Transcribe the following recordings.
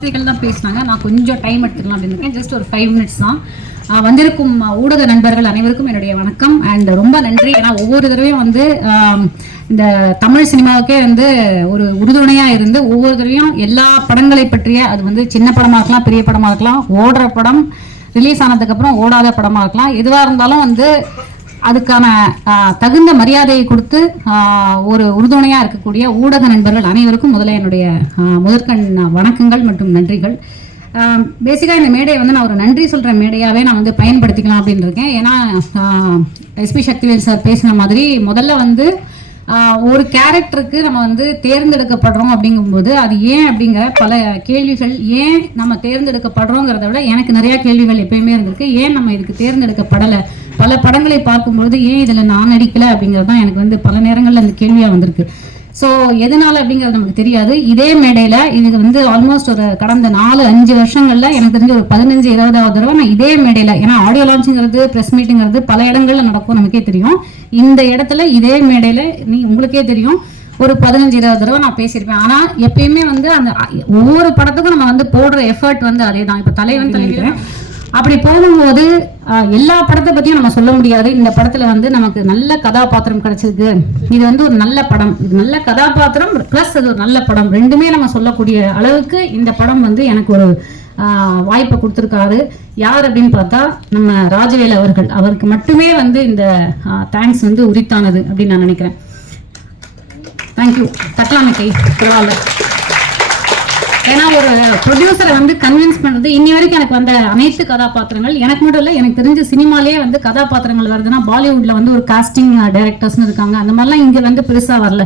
வார்த்தைகள் தான் பேசினாங்க. நான் கொஞ்சம் டைம் எடுத்துக்கலாம் அப்படின்னு இருக்கேன் ஜஸ்ட் ஒரு ஃபைவ் மினிட்ஸ் தான். வந்திருக்கும் ஊடக நண்பர்கள் அனைவருக்கும் என்னுடைய வணக்கம். அண்ட் ரொம்ப நன்றி. ஏன்னா ஒவ்வொரு தடவையும் வந்து இந்த தமிழ் சினிமாவுக்கே வந்து ஒரு உறுதுணையாக இருந்து ஒவ்வொரு தடவையும் எல்லா படங்களை பற்றிய அது வந்து சின்ன படமாக இருக்கலாம் பெரிய படமாக இருக்கலாம் ஓடுற படம் ரிலீஸ் ஆனதுக்கப்புறம் ஓடாத படமாக இருக்கலாம். எதுவாக இருந்தாலும் வந்து அதுக்கான தகுந்த மரியாதையை கொடுத்து ஒரு உறுதுணையாக இருக்கக்கூடிய ஊடக நண்பர்கள் அனைவருக்கும் முதல்ல என்னுடைய முதற்கண் வணக்கங்கள் மற்றும் நன்றிகள். பேசிக்காக இந்த மேடையை வந்து நான் ஒரு நன்றி சொல்கிற மேடையாகவே நான் வந்து பயன்படுத்திக்கலாம் அப்படின்னு இருக்கேன் ஏன்னா எஸ்பி சக்திவேல் சார் பேசின மாதிரி முதல்ல வந்து ஒரு கேரக்டருக்கு நம்ம வந்து தேர்ந்தெடுக்கப்படுறோம் அப்படிங்கும்போது அது ஏன் அப்படிங்கிற பல கேள்விகள் ஏன் நம்ம தேர்ந்தெடுக்கப்படுறோங்கிறத விட எனக்கு நிறையா கேள்விகள் எப்பயுமே இருந்திருக்கு. ஏன் நம்ம இதுக்கு தேர்ந்தெடுக்கப்படலை? பல படங்களை பார்க்கும்பொழுது ஏன் இதில் நான் நடிக்கல அப்படிங்கிறது தான் எனக்கு வந்து பல நேரங்களில் அந்த கேள்வியாக வந்திருக்கு. ஸோ எதனால் அப்படிங்கிறது நமக்கு தெரியாது. இதே மேடையில் இதுக்கு வந்து ஆல்மோஸ்ட் ஒரு கடந்த நாலு அஞ்சு வருஷங்களில் எனக்கு தெரிஞ்ச ஒரு பதினஞ்சு இருபதாவது தடவை நான் இதே மேடையில் ஏன்னா ஆடியோ லான்ச்சுங்கிறது ப்ரெஸ் மீட்டுங்கிறது பல இடங்களில் நடக்கும் நமக்கே தெரியும். இந்த இடத்துல இதே மேடையில் நீ உங்களுக்கே தெரியும். ஒரு பதினஞ்சு இருபது தடவை நான் பேசியிருப்பேன். ஆனால் எப்பயுமே வந்து அந்த ஒவ்வொரு படத்துக்கும் நம்ம வந்து போடுற எஃபர்ட் வந்து அதே தான் இப்போ தலைவன் தலைவிக்கிறேன் அப்படி போகும்போது எல்லா படத்தை பத்தியும் நம்ம சொல்ல முடியாது. இந்த படத்துல வந்து நமக்கு நல்ல கதாபாத்திரம் கிடைச்சிருக்கு. இது வந்து ஒரு நல்ல படம். இது நல்ல கதாபாத்திரம் ப்ளஸ் அது ஒரு நல்ல படம். ரெண்டுமே நம்ம சொல்லக்கூடிய அளவுக்கு இந்த படம் வந்து எனக்கு ஒரு வாய்ப்பை கொடுத்துருக்காரு. யார் அப்படின்னு பார்த்தா நம்ம ராஜவேல் அவர்கள். அவருக்கு மட்டுமே வந்து இந்த தேங்க்ஸ் வந்து உரித்தானது அப்படின்னு நான் நினைக்கிறேன். தேங்க்யூ தட்டலாமே கை. பரவாயில்ல. ஏன்னா ஒரு ப்ரொடியூசரை வந்து கன்வின்ஸ் பண்ணுறது இன்னி வரைக்கும் எனக்கு வந்த அனைத்து கதாபாத்திரங்கள். எனக்கு மட்டும் இல்லை எனக்கு தெரிஞ்ச சினிமாலேயே வந்து கதாபாத்திரங்கள் வருதுன்னா பாலிவுட்ல வந்து ஒரு காஸ்டிங் டைரக்டர்ஸ்னு இருக்காங்க. அந்த மாதிரிலாம் இங்கே வந்து பெருசாக வரல.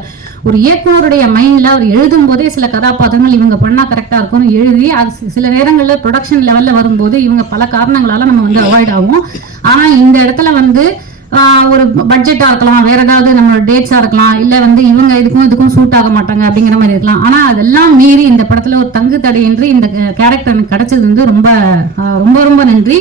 ஒரு இயக்குனருடைய மைண்டில் அவர் எழுதும் போதே சில கதாபாத்திரங்கள் இவங்க பண்ணால் கரெக்டாக இருக்கும்னு எழுதி அது சில நேரங்களில் ப்ரொடக்ஷன் லெவலில் வரும்போது இவங்க பல காரணங்களால் நம்ம வந்து அவாய்ட் ஆகும் ஆனால் இந்த இடத்துல வந்து ஒரு பட்ஜெட்டா இருக்கலாம். வேற ஏதாவது நம்ம டேட்ஸா இருக்கலாம். இல்ல வந்து இவங்க இதுக்கும் இதுக்கும் சூட் ஆக மாட்டாங்க அப்படிங்கிற மாதிரி இருக்கலாம். ஆனா அதெல்லாம் மீறி இந்த படத்துல ஒரு தங்கு தடையின்றி இந்த கேரக்டர் எனக்கு கிடைச்சது வந்து ரொம்ப ஆஹ் ரொம்ப ரொம்ப நன்றி.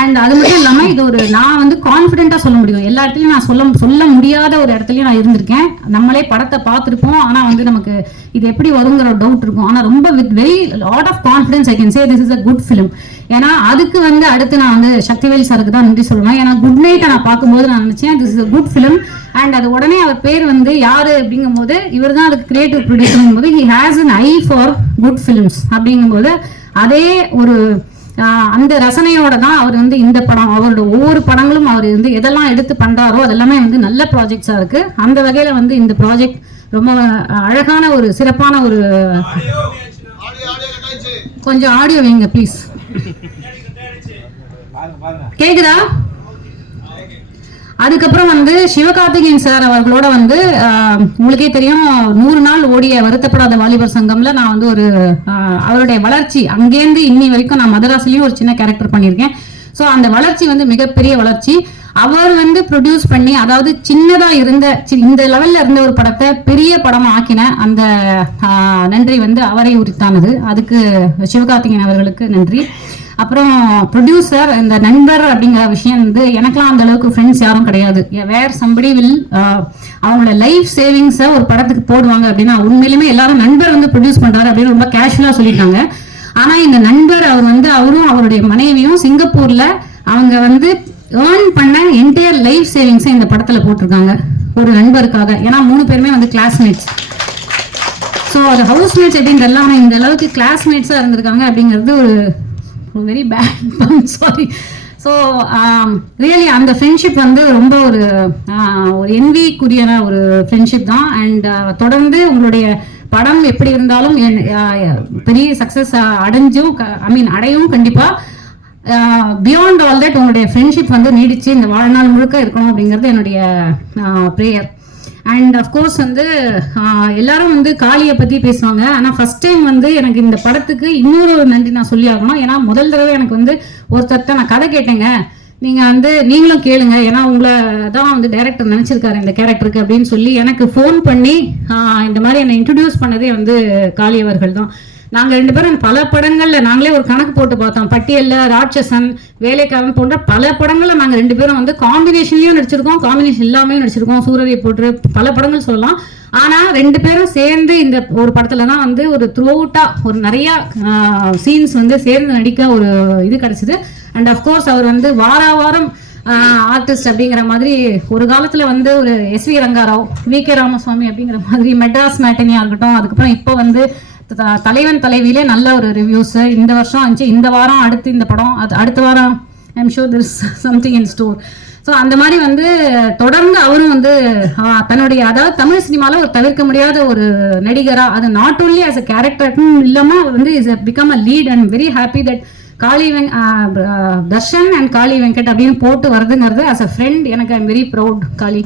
அண்ட் அது மட்டும் இல்லாம இது ஒரு நான் வந்து கான்பிடென்ட்டா சொல்ல முடியும். எல்லா இடத்துலயும் நான் சொல்ல சொல்ல முடியாத ஒரு இடத்துலயும் நான் இருந்திருக்கேன். நம்மளே படத்தை பார்த்துருப்போம். ஆனா வந்து நமக்கு இது எப்படி வருங்கிற டவுட் இருக்கும். ஆனா ரொம்ப with very lot of confidence I can say this is a good film ஏன்னா அதுக்கு வந்து அடுத்து நான் வந்து சக்திவேல் சாருக்கு தான் நன்றி சொல்லுவேன் ஏன்னா குட் நைட்டை நான் பார்க்கும்போது நான் நினைச்சேன் this is a good film and அது உடனே அவர் பேர் வந்து யாரு அப்படிங்கும்போது இவர் தான் அதுக்கு கிரியேட்டிவ் ப்ரொடியூசர் போது he has an eye for good films அப்படிங்கும்போது அதே ஒரு அந்த ரசனையோட தான் அவர் வந்து இந்த படம் அவரோட ஒவ்வொரு படங்களும் அவர் வந்து எதெல்லாம் எடுத்து பண்றாரோ அதெல்லாமே வந்து நல்ல ப்ராஜெக்ட்ஸா இருக்கு. அந்த வகையில வந்து இந்த ப்ராஜெக்ட் ரொம்ப அழகான ஒரு சிறப்பான ஒரு கொஞ்சம் ஆடியோ வைங்க ப்ளீஸ் கேக்குதா? அதுக்கப்புறம் வந்து சிவகார்த்திகேயன் சார் அவர்களோட வந்து உங்களுக்கே தெரியும் நூறு நாள் ஓடிய வருத்தப்படாத வாலிபர் சங்கம்ல நான் வந்து ஒரு அவருடைய வளர்ச்சி அங்கேருந்து இன்னி வரைக்கும் நான் மதராசிலையும் ஒரு சின்ன கேரக்டர் பண்ணியிருக்கேன். ஸோ அந்த வளர்ச்சி வந்து மிகப்பெரிய வளர்ச்சி. அவர் வந்து ப்ரொடியூஸ் பண்ணி அதாவது சின்னதா இருந்த சி- இந்த லெவல்ல இருந்த ஒரு படத்தை பெரிய படமா ஆக்கின அந்த நன்றி வந்து அவரை உரித்தானது. அதுக்கு சிவகார்த்திகேயன் அவர்களுக்கு நன்றி. அப்புறம் ப்ரொடியூசர் இந்த நண்பர் அப்படிங்கிற விஷயம் வந்து எனக்கெல்லாம் அந்த அளவுக்கு ஃப்ரெண்ட்ஸ் யாரும் கிடையாது. வேர் சம்படி வில் அவங்களோட லைஃப் சேவிங்ஸை ஒரு படத்துக்கு போடுவாங்க அப்படின்னா உண்மையிலுமே எல்லாரும் நண்பர் வந்து ப்ரொடியூஸ் பண்றாரு அப்படின்னு ரொம்ப கேஷுவலா சொல்லிட்டாங்க ஆனா இந்த நண்பர் அவர் வந்து அவரும் அவருடைய மனைவியும் சிங்கப்பூர்ல அவங்க வந்து ஏர்ன் பண்ண என்டையர் லைஃப் சேவிங்ஸை இந்த படத்துல போட்டிருக்காங்க. ஒரு நண்பருக்காக. ஏன்னா மூணு பேருமே வந்து கிளாஸ்மேட்ஸ் ஸோ அது ஹவுஸ்மேட்ஸ் அப்படின்றலாம் ஆனால் இந்த அளவுக்கு கிளாஸ்மேட்ஸாக இருந்திருக்காங்க அப்படிங்கிறது ஒரு very bad sorry so really அந்த ஃப்ரெண்ட்ஷிப் வந்து ரொம்ப ஒரு uh, ஒரு என்விக்குரியன ஒரு ஃப்ரெண்ட்ஷிப் தான். அண்ட் uh, தொடர்ந்து உங்களுடைய படம் எப்படி இருந்தாலும் uh, பெரிய சக்ஸஸ் அடைஞ்சும் ஐ மீன் அடையும் கண்டிப்பாக பியாண்ட் ஆல் தட் உங்களுடைய ஃப்ரெண்ட்ஷிப் வந்து நீடிச்சு இந்த வாழ்நாள் முழுக்க இருக்கணும் அப்படிங்கிறது என்னுடைய ப்ரேயர் அண்ட் அஃப்கோர்ஸ் வந்து எல்லாரும் வந்து காளியை பற்றி பேசுவாங்க. ஆனால் ஃபர்ஸ்ட் டைம் வந்து எனக்கு இந்த படத்துக்கு இன்னொரு ஒரு நன்றி நான் சொல்லி ஆகணும். ஏன்னா முதல் தடவை எனக்கு வந்து ஒருத்தர்ட்ட நான் கதை கேட்டேங்க. நீங்கள் வந்து நீங்களும் கேளுங்க. ஏன்னா உங்களை தான் வந்து டைரக்டர் நினச்சிருக்காரு இந்த கேரக்டருக்கு அப்படின்னு சொல்லி எனக்கு ஃபோன் பண்ணி இந்த மாதிரி என்னை இன்ட்ரடியூஸ் பண்ணதே வந்து காளி அவர்கள் தான். நாங்கள் ரெண்டு பேரும் பல படங்களில் நாங்களே ஒரு கணக்கு போட்டு பார்த்தோம். பட்டியலில் ராட்சசன் வேலைக்காரன் போன்ற பல படங்களில் நாங்கள் ரெண்டு பேரும் வந்து காம்பினேஷன்லேயும் நடிச்சிருக்கோம் காம்பினேஷன் இல்லாமையும் நடிச்சிருக்கோம். சூரரை போட்டு பல படங்கள் சொல்லலாம். ஆனால் ரெண்டு பேரும் சேர்ந்து இந்த ஒரு படத்துல தான் வந்து ஒரு த்ரூ அவுட்டாக ஒரு நிறையா சீன்ஸ் வந்து சேர்ந்து நடிக்க ஒரு இது கிடச்சிது. அண்ட் அஃப்கோர்ஸ் அவர் வந்து வார வாரம் ஆர்டிஸ்ட் அப்படிங்கிற மாதிரி ஒரு காலத்தில் வந்து ஒரு S V Ranga Rao V K Ramaswamy அப்படிங்கிற மாதிரி மெட்ராஸ் மேட்டனியாக இருக்கட்டும் அதுக்கப்புறம் இப்போ வந்து தலைவன் தலைவியிலே நல்ல ஒரு ரிவ்யூஸு இந்த வருஷம் ஆச்சு இந்த வாரம் அடுத்து இந்த படம் அது அடுத்த வாரம் I'm sure this something in store so அந்த மாதிரி வந்து தொடர்ந்து அவரும் வந்து தன்னுடைய அதாவது தமிழ் சினிமாவில் ஒரு தவிர்க்க முடியாத ஒரு நடிகராக அது நாட் ஓன்லி ஆஸ் அ கேரக்டர்னு இல்லாமல் அவர் வந்து is become a lead and very happy that Kaali Venk Darshan and Kaali Venkat அப்படின்னு போட்டு வருதுங்கிறது ஆஸ் அ ஃப்ரெண்ட் எனக்கு I'm very proud Kaali.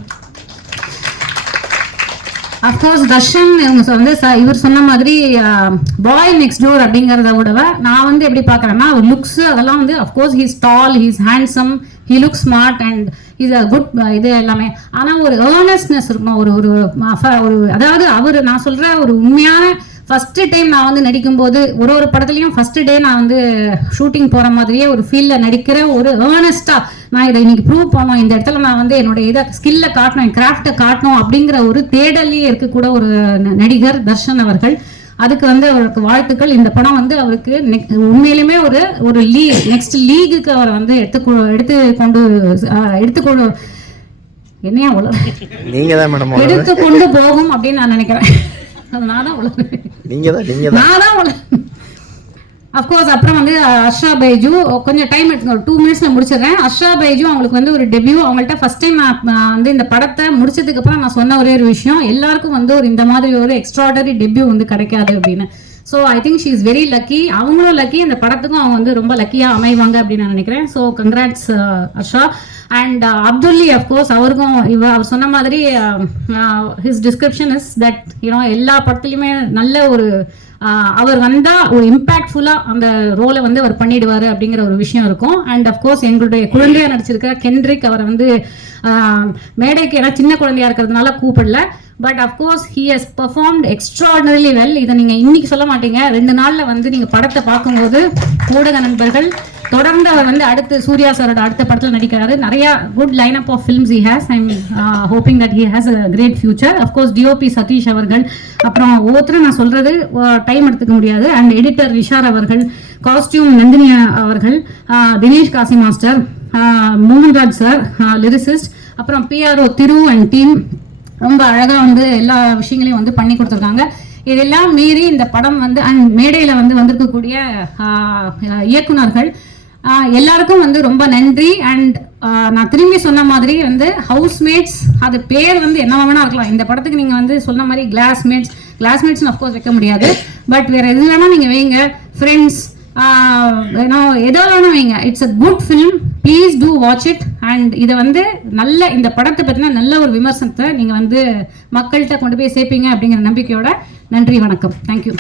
Of course Darshan இவங்க வந்து ச- இவர் சொன்ன மாதிரி பாய் நெக்ஸ்ட் டோர் அப்படிங்கிறத விடவ நான் வந்து எப்படி பார்க்குறேன்னா அவர் லுக்ஸ் அதெல்லாம் வந்து of course he's tall he's handsome he look smart and is a good இது எல்லாமே. ஆனால் ஒரு ஏர்னஸ்னஸ் இருக்கணும் ஒரு ஒரு அதாவது அவர் நான் சொல்கிற ஒரு உண்மையான ஃபர்ஸ்ட் டைம் நான் வந்து நடிக்கும்போது ஒரு ஒரு படத்துலையும் ஃபர்ஸ்ட் டே நான் வந்து ஷூட்டிங் போற மாதிரியே ஒரு ஃபீல்ட்ல நடிக்கிற ஒரு ஏர்னஸ்டா நான் இதை இன்னைக்கு ப்ரூவ் பண்ணணும் இந்த இடத்துல நான் வந்து என்னோட இதை ஸ்கில்ல காட்டணும் என் கிராஃப்டை காட்டணும் அப்படிங்கிற ஒரு தேடலே இருக்கக்கூட ஒரு நடிகர் தர்ஷன் அவர்கள். அதுக்கு வந்து அவருக்கு வாழ்த்துக்கள். இந்த படம் வந்து அவருக்கு உண்மையிலுமே ஒரு ஒரு லீக் நெக்ஸ்ட் லீகுக்கு அவரை வந்து எடுத்து எடுத்து கொண்டு எடுத்துக்கொண்டு என்னையா உலக நீங்க தான் மேடம் எடுத்து கொண்டு போகும் அப்படின்னு நான் நினைக்கிறேன். அது நான் தான் உலக நீங்க தான் நீங்க தான் நான் தான் உலக அஃப்கோர்ஸ் அப்புறம் வந்து அர்ஷா பைஜு கொஞ்சம் டைம் எடுத்துங்க ஒரு டூ மினிட்ஸ்ல முடிச்சிடுறேன். அர்ஷா பைஜு அவங்களுக்கு வந்து ஒரு டெபியூ அவங்கள்ட்ட ஃபர்ஸ்ட் டைம் நான் வந்து இந்த படத்தை முடிச்சதுக்கு அப்புறம் நான் சொன்ன ஒரே ஒரு விஷயம் எல்லாருக்கும் வந்து ஒரு இந்த மாதிரி ஒரு எக்ஸ்ட்ராடரி டெபியூ வந்து கிடைக்காது அப்படின்னு. So I think she is very lucky அவங்களும் லக்கி அந்த படத்துக்கும் அவங்க வந்து ரொம்ப லக்கியாக அமைவாங்க அப்படின்னு நான் நினைக்கிறேன். So congrats Arsha and Abdulli of course அவருக்கும் இவ அவர் சொன்ன மாதிரி his description is that you know எல்லா படத்துலையுமே நல்ல ஒரு uh, அவர் வந்தா ஒரு இம்பாக்ட்ஃபுல்லா அந்த ரோலை வந்து அவர் பண்ணிடுவாரு அப்படிங்கிற ஒரு விஷயம் இருக்கும். அண்ட் அஃப்கோர்ஸ் எங்களுடைய குழந்தையா நடிச்சிருக்கிற கென்ட்ரிக் அவரை வந்து um, மேடைக்கு ஏன்னா சின்ன குழந்தையா இருக்கிறதுனால கூப்பிடல. But of course he has performed extraordinarily well இதை நீங்கள் இன்னைக்கு சொல்ல மாட்டீங்க. ரெண்டு நாளில் வந்து நீங்கள் படத்தை பார்க்கும்போது ஊடக நண்பர்கள் தொடர்ந்து அவர் வந்து அடுத்து சூர்யா சாரோட அடுத்த படத்தில் நடிக்கிறாரு. நிறைய good line up of films he has I'm hoping that he has a great future of course DOP Sathish அவர்கள் அப்புறம் ஒவ்வொருத்தரும் நான் சொல்றது டைம் எடுத்துக்க முடியாது. அண்ட் எடிட்டர் ரிஷார் அவர்கள் காஸ்டியூம் நந்தினி அவர்கள் Dinesh Kasi master Mohanraj sir lyricist அப்புறம் பிஆர்ஓ திரு அண்ட் டீம் ரொம்ப அழகா வந்து எல்லா விஷயங்களையும் வந்து பண்ணி கொடுத்துருக்காங்க. இதெல்லாம் மீறி இந்த படம் வந்து அண்ட் மேடையில வந்து வந்திருக்கக்கூடிய இயக்குநர்கள் இயக்குனர்கள் எல்லாருக்கும் வந்து ரொம்ப நன்றி. அண்ட் நான் திரும்பி சொன்ன மாதிரி வந்து ஹவுஸ்மேட்ஸ் அது பேர் வந்து என்ன வேணா இருக்கலாம். இந்த படத்துக்கு நீங்க வந்து சொன்ன மாதிரி கிளாஸ்மேட்ஸ் கிளாஸ்மேட்ஸ் அஃப்கோர்ஸ் வைக்க முடியாது. பட் வேற எது வேணா நீங்க வைங்க. ஃப்ரெண்ட்ஸ் ஏதோ வேணும் வைங்க. It's a good film please to watch it and இதை வந்து நல்ல இந்த படத்தை பற்றின நல்ல ஒரு விமர்சனத்தை நீங்கள் வந்து மக்கள்கிட்ட கொண்டு போய் சேர்ப்பீங்க அப்படிங்கிற நம்பிக்கையோட நன்றி வணக்கம். தேங்க்யூ